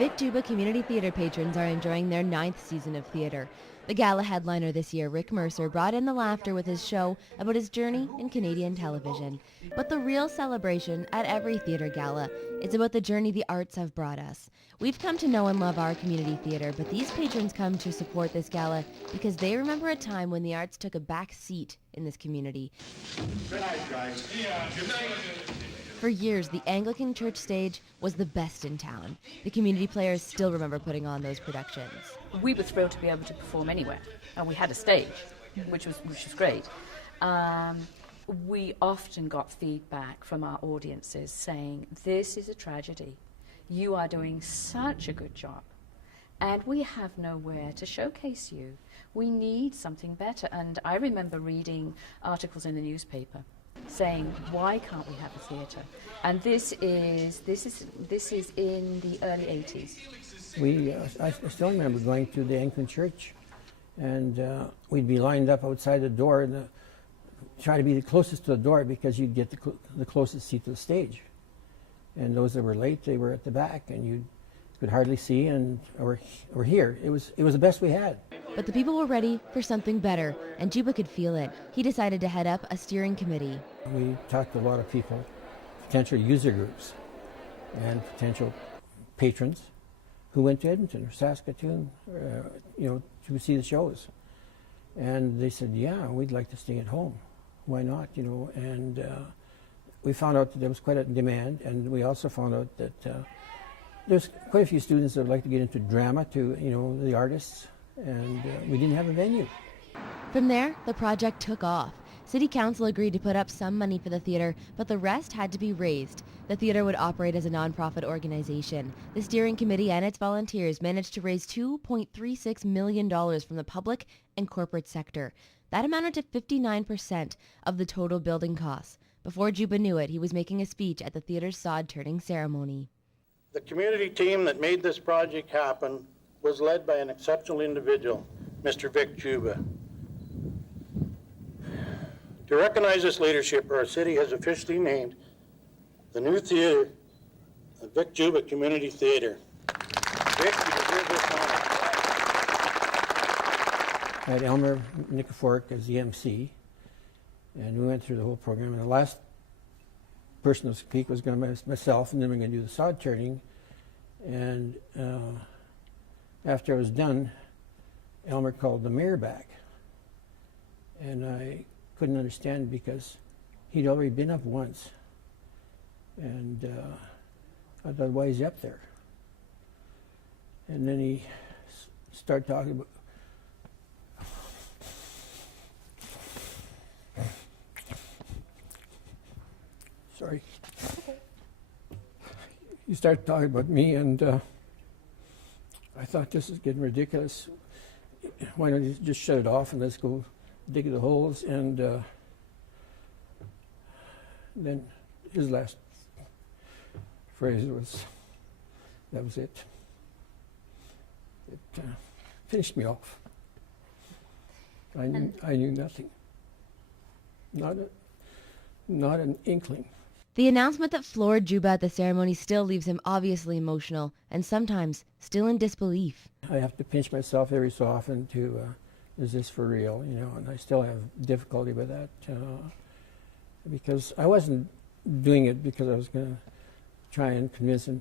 Vic Juba Community Theatre patrons are enjoying their 9th season of theatre. The gala headliner this year, Rick Mercer, brought in the laughter with his show about his journey in Canadian television. But the real celebration at every theatre gala is about the journey the arts have brought us. We've come to know and love our community theatre, but these patrons come to support this gala because they remember a time when the arts took a back seat in this community. Good night, guys. Yeah, good night. For years, the Anglican church stage was the best in town. The community players still remember putting on those productions. We were thrilled to be able to perform anywhere, and we had a stage, which was great. We often got feedback from our audiences saying, "This is a tragedy. You are doing such a good job, and we have nowhere to showcase you. We need something better." And I remember reading articles in the newspaper saying, "Why can't we have a theatre?" And this is in the early 80s. I still remember going to the Anglican church, and we'd be lined up outside the door and try to be the closest to the door because you'd get the closest seat to the stage. And those that were late, they were at the back, and you could hardly see or hear. It was the best we had. But the people were ready for something better, and Juba could feel it. He decided to head up a steering committee. We talked to a lot of people, potential user groups, and potential patrons who went to Edmonton or Saskatoon, to see the shows. And they said, "Yeah, we'd like to stay at home. Why not?" And we found out that there was quite a demand, and we also found out that there's quite a few students that would like to get into drama, the artists, and we didn't have a venue. From there, the project took off. City Council agreed to put up some money for the theatre, but the rest had to be raised. The theatre would operate as a non-profit organization. The steering committee and its volunteers managed to raise $2.36 million from the public and corporate sector. That amounted to 59% of the total building costs. Before Juba knew it, he was making a speech at the theatre's sod-turning ceremony. The community team that made this project happen was led by an exceptional individual, Mr. Vic Juba. To recognize this leadership, our city has officially named the new theater the Vic Juba Community Theater. Vic, you deserve this honor. I had Elmer Nikifork as the MC, and we went through the whole program. And the last person to speak was going to be myself, and then we're going to do the sod turning. And after I was done, Elmer called the mayor back, and I couldn't understand because he'd already been up once, and I thought, why is he up there? And then he started talking about sorry. He started talking about me, and I thought, this is getting ridiculous. Why don't you just shut it off and let's go dig the holes? And then his last phrase was, that was it. It finished me off. I knew nothing. Not an inkling. The announcement that floored Juba at the ceremony still leaves him obviously emotional and sometimes still in disbelief. I have to pinch myself every so often to, is this for real? And I still have difficulty with that because I wasn't doing it because I was going to try and convince him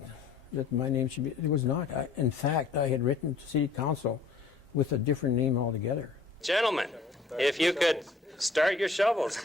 that my name should be. It was not. In fact, I had written to City Council with a different name altogether. Gentlemen, if you could start your shovels.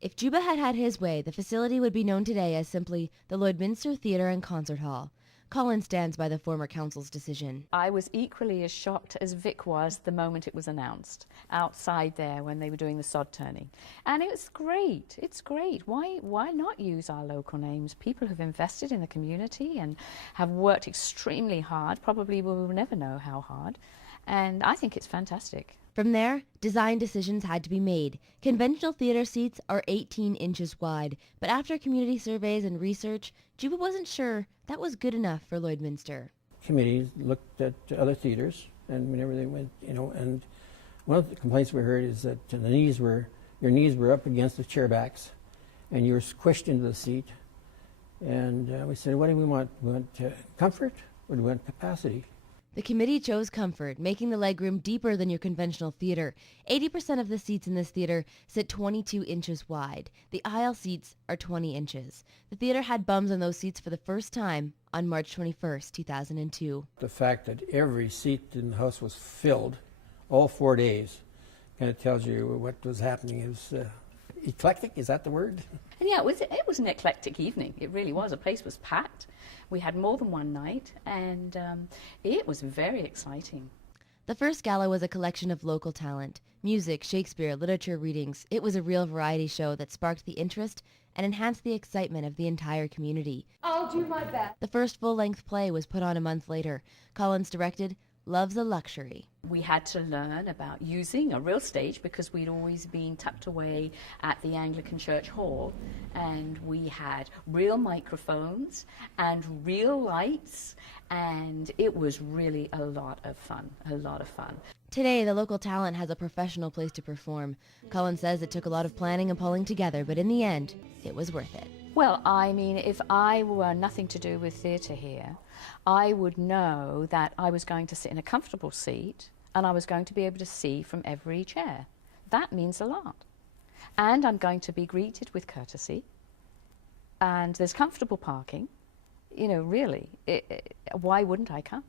If Juba had had his way, the facility would be known today as simply the Lloydminster Theatre and Concert Hall. Colin stands by the former council's decision. I was equally as shocked as Vic was the moment it was announced, outside there when they were doing the sod turning. And it's great, it's great. Why not use our local names? People who've invested in the community and have worked extremely hard, probably will never know how hard. And I think it's fantastic. From there, design decisions had to be made. Conventional theatre seats are 18 inches wide, but after community surveys and research, Juba wasn't sure that was good enough for Lloydminster. Committees looked at other theatres, and whenever they went, and one of the complaints we heard is that your knees were up against the chair backs, and you were squished into the seat. And we said, what do we want? We want comfort, we went capacity. The committee chose comfort, making the legroom deeper than your conventional theater. 80% of the seats in this theater sit 22 inches wide. The aisle seats are 20 inches. The theater had bums on those seats for the first time on March 21st, 2002. The fact that every seat in the house was filled all 4 days kind of tells you what was happening. It was eclectic, is that the word? And yeah, it was an eclectic evening. It really was. The place was packed. We had more than one night, and it was very exciting. The first gala was a collection of local talent. Music, Shakespeare, literature readings. It was a real variety show that sparked the interest and enhanced the excitement of the entire community. I'll do my best. The first full-length play was put on a month later. Collins directed Love's a Luxury. We had to learn about using a real stage because we'd always been tucked away at the Anglican Church Hall, and we had real microphones and real lights, and it was really a lot of fun. Today, the local talent has a professional place to perform. Collins says it took a lot of planning and pulling together, but in the end, it was worth it. Well, I mean, if I were nothing to do with theatre here, I would know that I was going to sit in a comfortable seat and I was going to be able to see from every chair. That means a lot. And I'm going to be greeted with courtesy, and there's comfortable parking. You know, really, why wouldn't I come?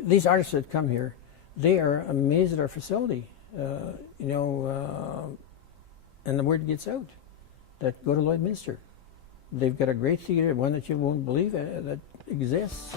These artists that come here, they are amazed at our facility, and the word gets out that go to Lloydminster. They've got a great theatre, one that you won't believe that exists.